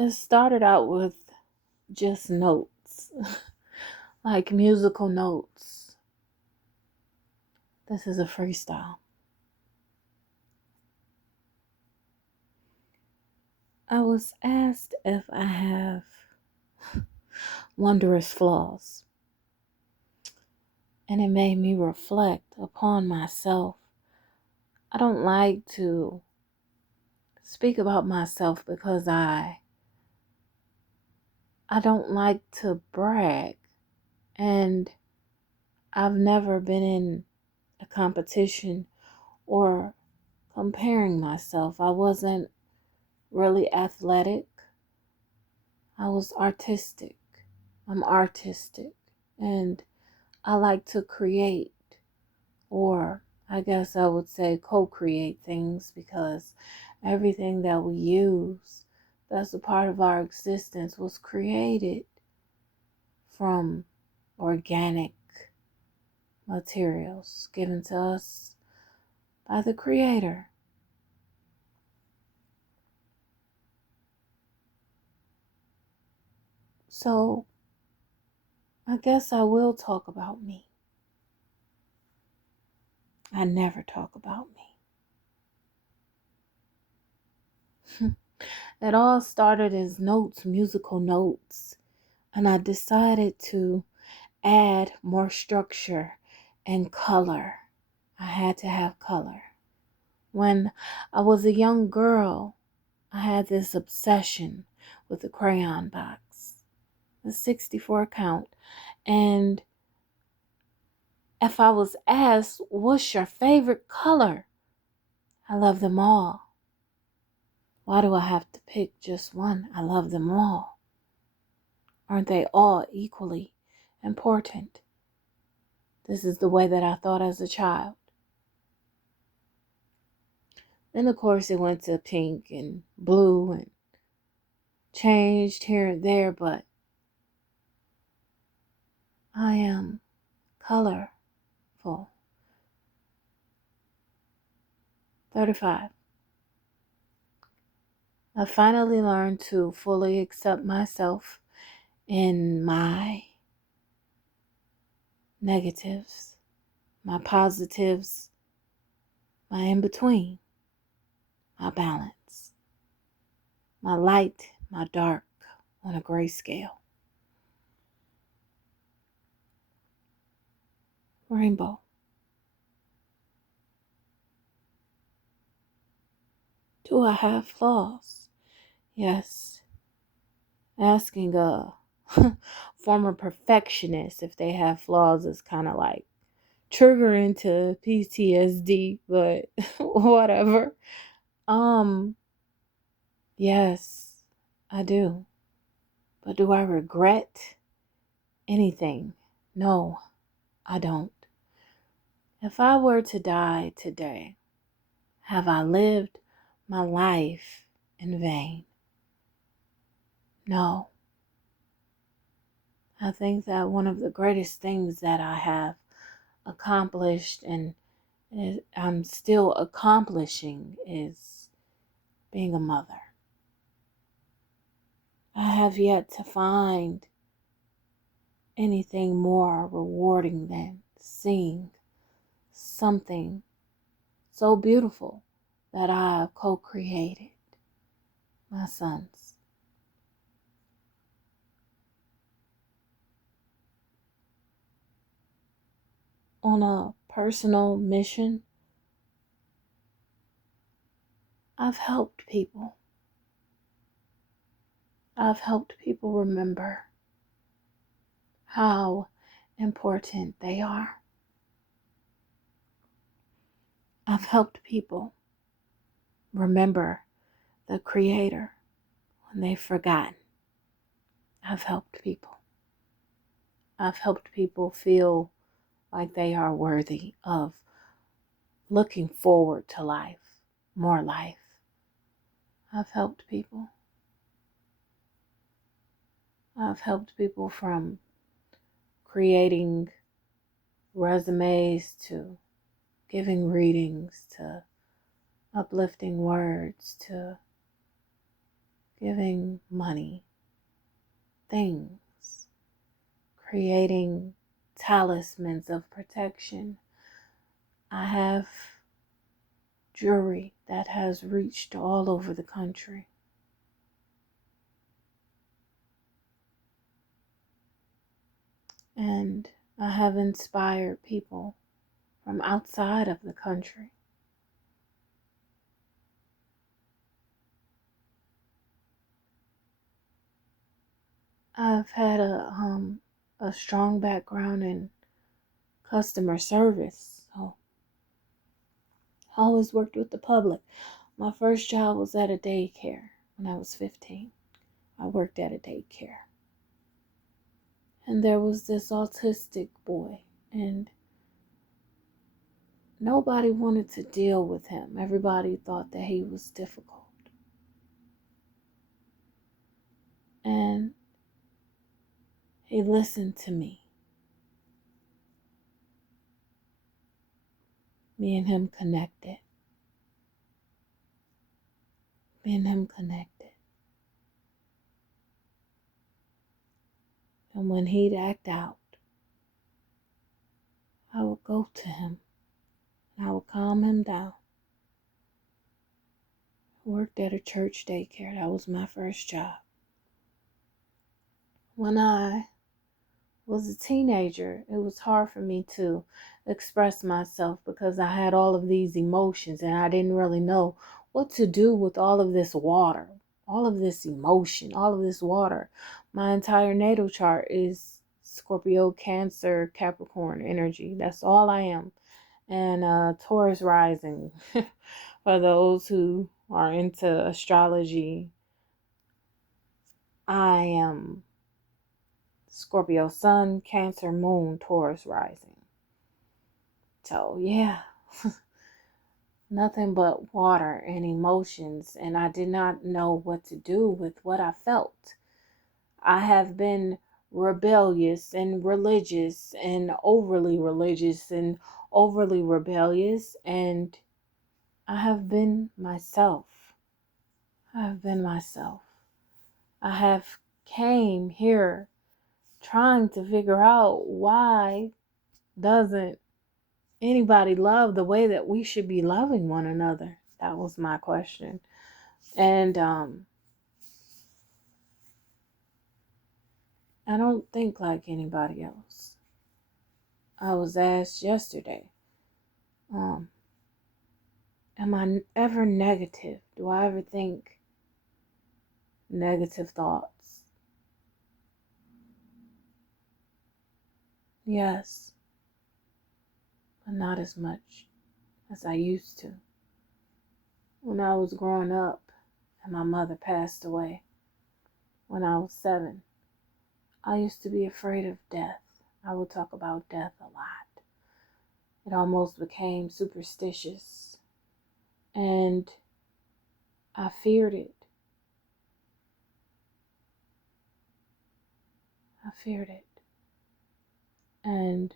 It started out with just notes, like musical notes. This is a freestyle. I was asked if I have wondrous flaws, and it made me reflect upon myself. I don't like to speak about myself because I don't like to brag, and I've never been in a competition or comparing myself. I wasn't really athletic. I was artistic. I'm artistic, and I like to create, or I guess I would say co-create things, because everything that we use that's a part of our existence was created from organic materials given to us by the Creator. So I guess I will talk about me. I never talk about me. It all started as notes, musical notes, and I decided to add more structure and color. I had to have color. When I was a young girl, I had this obsession with the crayon box, the 64 count. And if I was asked, what's your favorite color? I love them all. Why do I have to pick just one? I love them all. Aren't they all equally important? This is the way that I thought as a child. Then, of course, it went to pink and blue and changed here and there, but I am colorful. 35. I finally learned to fully accept myself in my negatives, my positives, my in between, my balance, my light, my dark on a gray scale. ReignBeau. Do I have flaws? Yes. Asking a former perfectionist if they have flaws is kind of like triggering to PTSD, but whatever. Yes, I do. But do I regret anything? No, I don't. If I were to die today, have I lived my life in vain? No. I think that one of the greatest things that I have accomplished and I'm still accomplishing is being a mother. I have yet to find anything more rewarding than seeing something so beautiful that I have co-created, my sons. On a personal mission, I've helped people. I've helped people remember how important they are. I've helped people remember the Creator when they've forgotten. I've helped people. I've helped people feel like they are worthy of looking forward to life, more life. I've helped people. I've helped people from creating resumes to giving readings to uplifting words to giving money, things, creating talismans of protection. I have jewelry that has reached all over the country. And I have inspired people from outside of the country. I've had a strong background in customer service, so I always worked with the public. My first job was at a daycare when I was 15. I worked at a daycare. And there was this autistic boy, and nobody wanted to deal with him. Everybody thought that he was difficult. And he listened to me. Me and him connected. Me and him connected. And when he'd act out, I would go to him. I would calm him down. I worked at a church daycare. That was my first job. When I was a teenager, it was hard for me to express myself because I had all of these emotions and I didn't really know what to do with all of this water, all of this emotion, all of this water. My entire natal chart is Scorpio, Cancer, Capricorn energy. That's all I am. And Taurus rising. For those who are into astrology, I am Scorpio sun, Cancer moon, Taurus rising. So yeah, nothing but water and emotions, and I did not know what to do with what I felt. I have been rebellious and religious and overly rebellious, and I have been myself. I have been myself. I have came here trying to figure out why doesn't anybody love the way that we should be loving one another? That was my question. And I don't think like anybody else. I was asked yesterday, am I ever negative? Do I ever think negative thoughts? Yes, but not as much as I used to. When I was growing up and my mother passed away when I was 7, I used to be afraid of death. I would talk about death a lot. It almost became superstitious. And I feared it. I feared it. And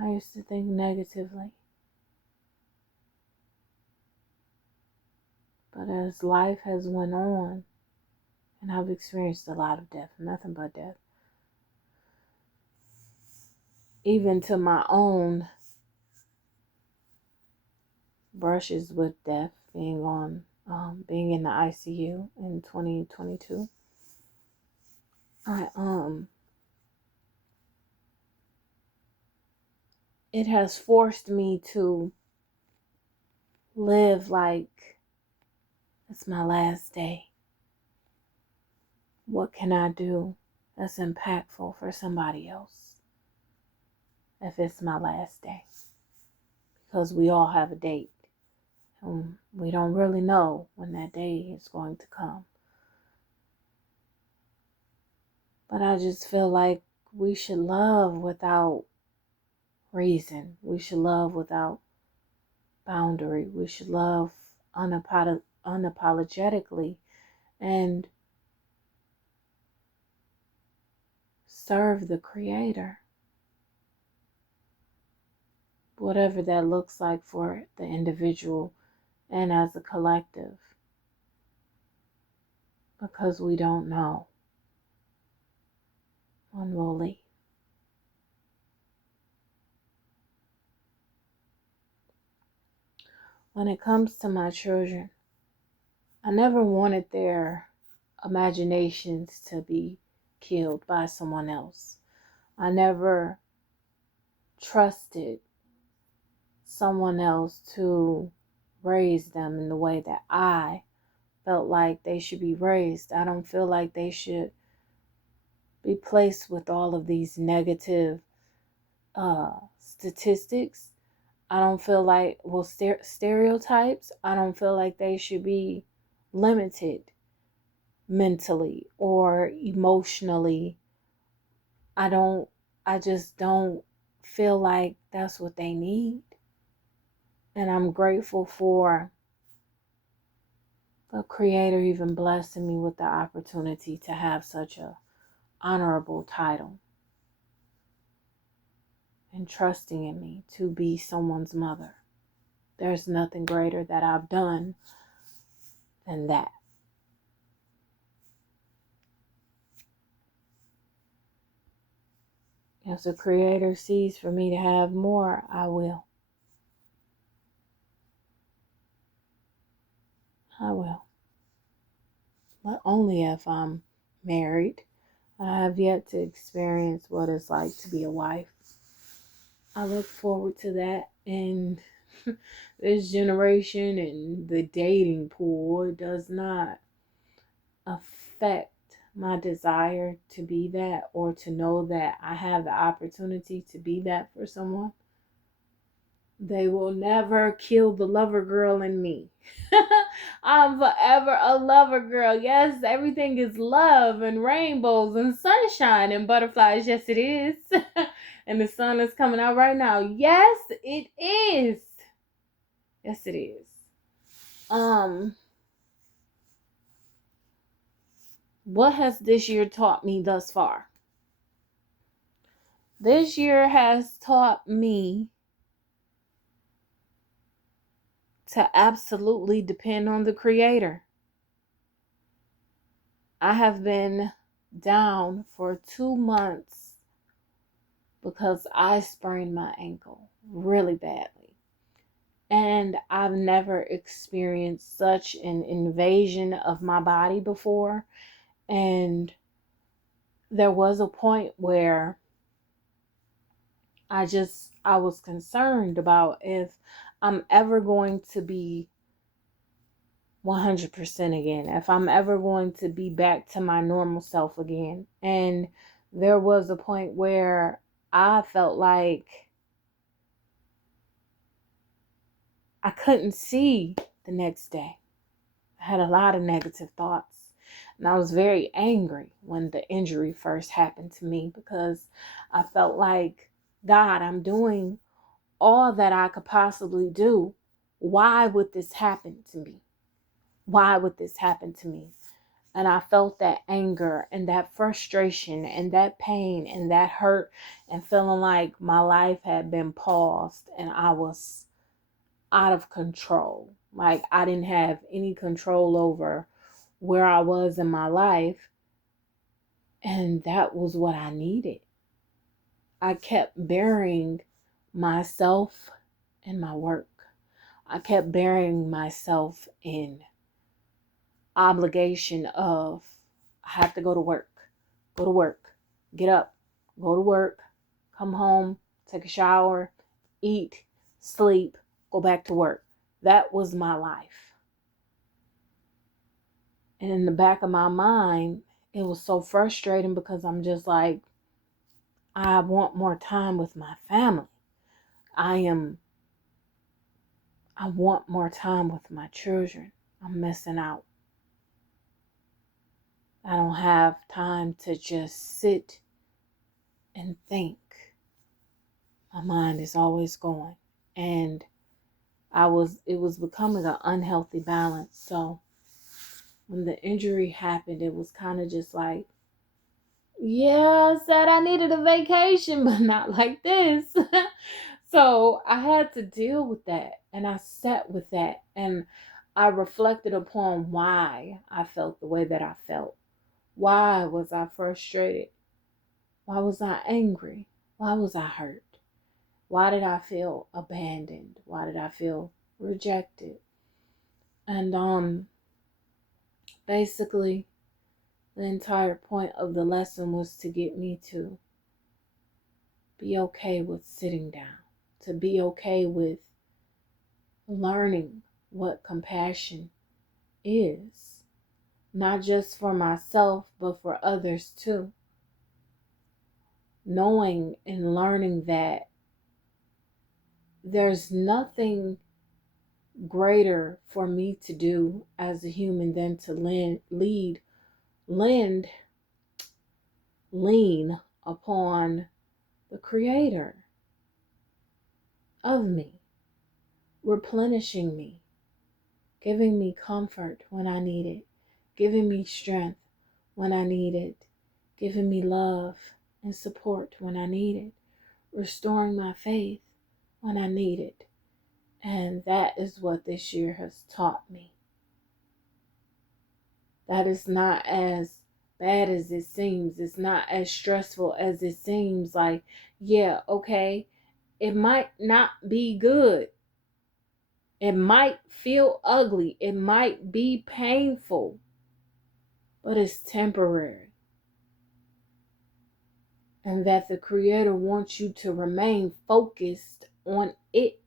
I used to think negatively. But as life has went on, and I've experienced a lot of death, nothing but death, even to my own brushes with death, being in the ICU in 2022. It has forced me to live like it's my last day. What can I do that's impactful for somebody else if it's my last day? Because we all have a date, and we don't really know when that day is going to come. But I just feel like we should love without reason. We should love without boundary. We should love unapologetically and serve the Creator. Whatever that looks like for the individual and as a collective. because we don't know when we'll leave. When it comes to my children, I never wanted their imaginations to be killed by someone else. I never trusted someone else to raise them in the way that I felt like they should be raised. I don't feel like they should be placed with all of these negative statistics. I don't feel like, well, stereotypes. I don't feel like they should be limited mentally or emotionally. I just don't feel like that's what they need. And I'm grateful for the Creator even blessing me with the opportunity to have such a honorable title and trusting in me to be someone's mother. There's nothing greater that I've done than that. If the Creator sees for me to have more, I will. I will. But only if I'm married. I have yet to experience what it's like to be a wife. I look forward to that in this generation, and the dating pool does not affect my desire to be that or to know that I have the opportunity to be that for someone. They will never kill the lover girl in me. I'm forever a lover girl. Yes, everything is love and rainbows and sunshine and butterflies. Yes, it is. And the sun is coming out right now. Yes, it is. Yes, it is. What has this year taught me thus far? This year has taught me to absolutely depend on the Creator. I have been down for 2 months because I sprained my ankle really badly. And I've never experienced such an invasion of my body before. And there was a point where I was concerned about if I'm ever going to be 100% again, if I'm ever going to be back to my normal self again. And there was a point where I felt like I couldn't see the next day. I had a lot of negative thoughts. And I was very angry when the injury first happened to me because I felt like, God, I'm doing all that I could possibly do. Why would this happen to me? Why would this happen to me? And I felt that anger and that frustration and that pain and that hurt and feeling like my life had been paused and I was out of control. Like I didn't have any control over where I was in my life. And that was what I needed. I kept burying myself in my work. I kept burying myself in obligation of I have to go to work, get up, go to work, come home, take a shower, eat, sleep, go back to work. That was my life. And in the back of my mind, it was so frustrating because I'm just like, I want more time with my family. I want more time with my children. I'm missing out. I don't have time to just sit and think. My mind is always going. And it was becoming an unhealthy balance. So when the injury happened, it was kind of just like, yeah, I said I needed a vacation, but not like this. So I had to deal with that. And I sat with that. And I reflected upon why I felt the way that I felt. Why was I frustrated? Why was I angry? Why was I hurt? Why did I feel abandoned? Why did I feel rejected? And basically the entire point of the lesson was to get me to be okay with sitting down, to be okay with learning what compassion is, not just for myself, but for others too. Knowing and learning that there's nothing greater for me to do as a human than to lend, lean upon the creator of me, replenishing me, giving me comfort when I need it, giving me strength when I need it, giving me love and support when I need it, restoring my faith when I need it. And that is what this year has taught me. That is not as bad as it seems. It's not as stressful as it seems. Like, yeah, okay, it might not be good. It might feel ugly. It might be painful, but it's temporary. And that the Creator wants you to remain focused on it.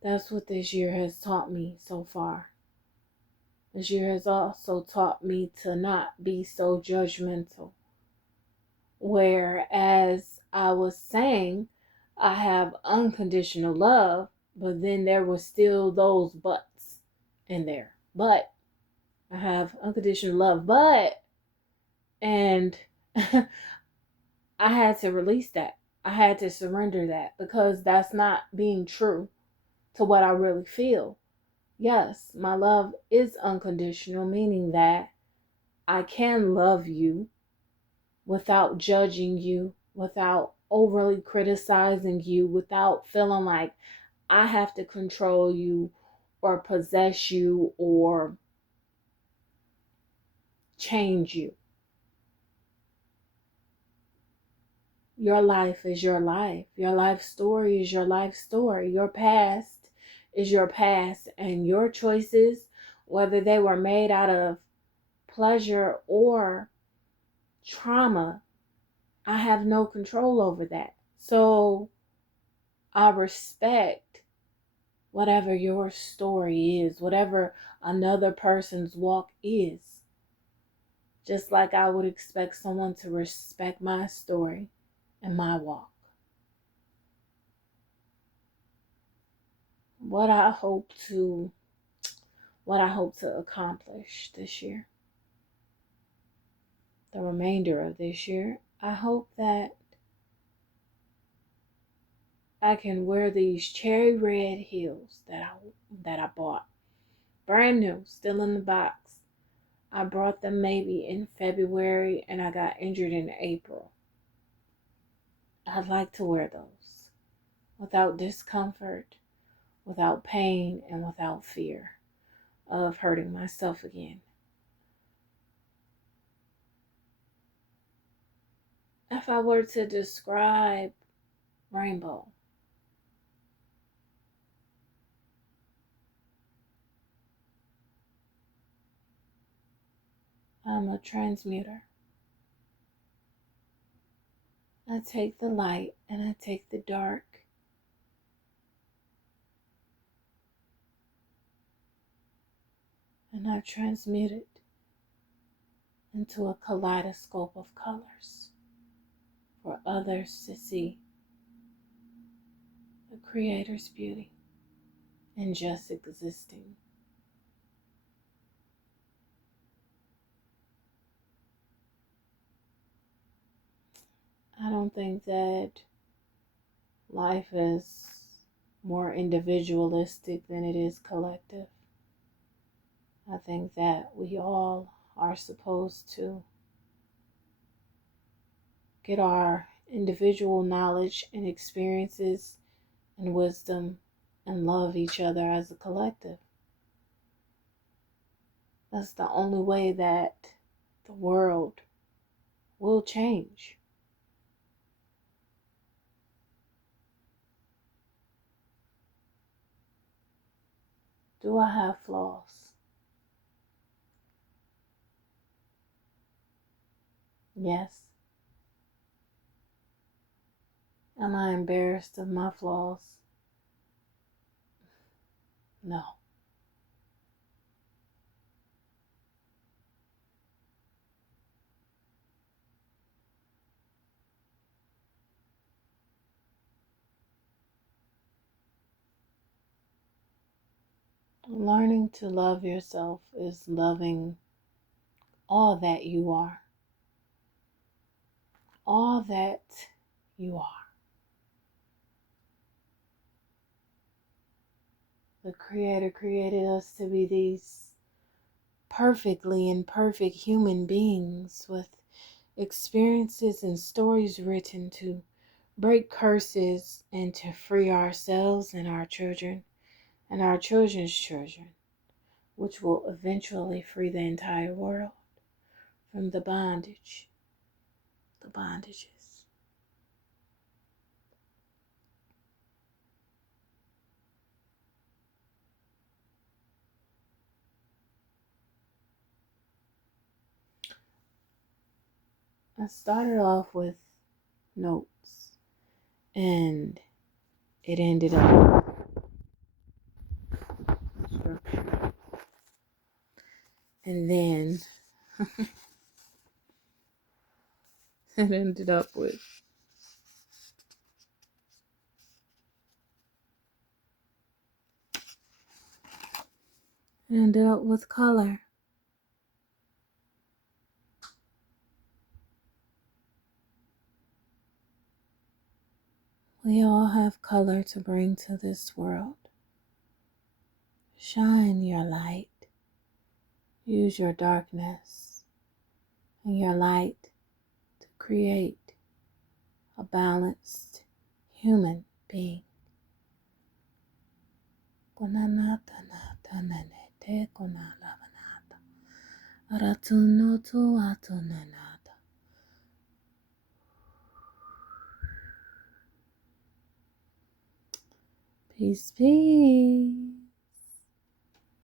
That's what this year has taught me so far. This year has also taught me to not be so judgmental. Whereas I was saying I have unconditional love, but then there was still those buts in there. But I have unconditional love, but, and I had to release that. I had to surrender that because that's not being true to what I really feel. Yes, my love is unconditional, meaning that I can love you without judging you, without overly criticizing you, without feeling like I have to control you or possess you or change you. Your life is your life. Your life story is your life story. Your past is your past, and your choices, whether they were made out of pleasure or trauma, I have no control over that. So I respect whatever your story is, whatever another person's walk is. Just like I would expect someone to respect my story and my walk. What I hope to accomplish this year, the remainder of this year, I hope that I can wear these cherry red heels that I bought. Brand new, still in the box. I brought them maybe in February and I got injured in April. I'd like to wear those without discomfort, without pain, and without fear of hurting myself again. If I were to describe ReignBeau, I'm a transmuter. I take the light and I take the dark. And I transmute it into a kaleidoscope of colors for others to see the Creator's beauty in just existing. I don't think that life is more individualistic than it is collective. I think that we all are supposed to get our individual knowledge and experiences and wisdom and love each other as a collective. That's the only way that the world will change. Do I have flaws? Yes. Am I embarrassed of my flaws? No. Learning to love yourself is loving all that you are. All that you are. The Creator created us to be these perfectly imperfect human beings with experiences and stories written to break curses and to free ourselves and our children and our children's children, which will eventually free the entire world from the bondages. I started off with notes and it ended up structure. And then it ended up with color. We all have color to bring to this world. Shine your light. Use your darkness and your light to create a balanced human being. Peace, peace.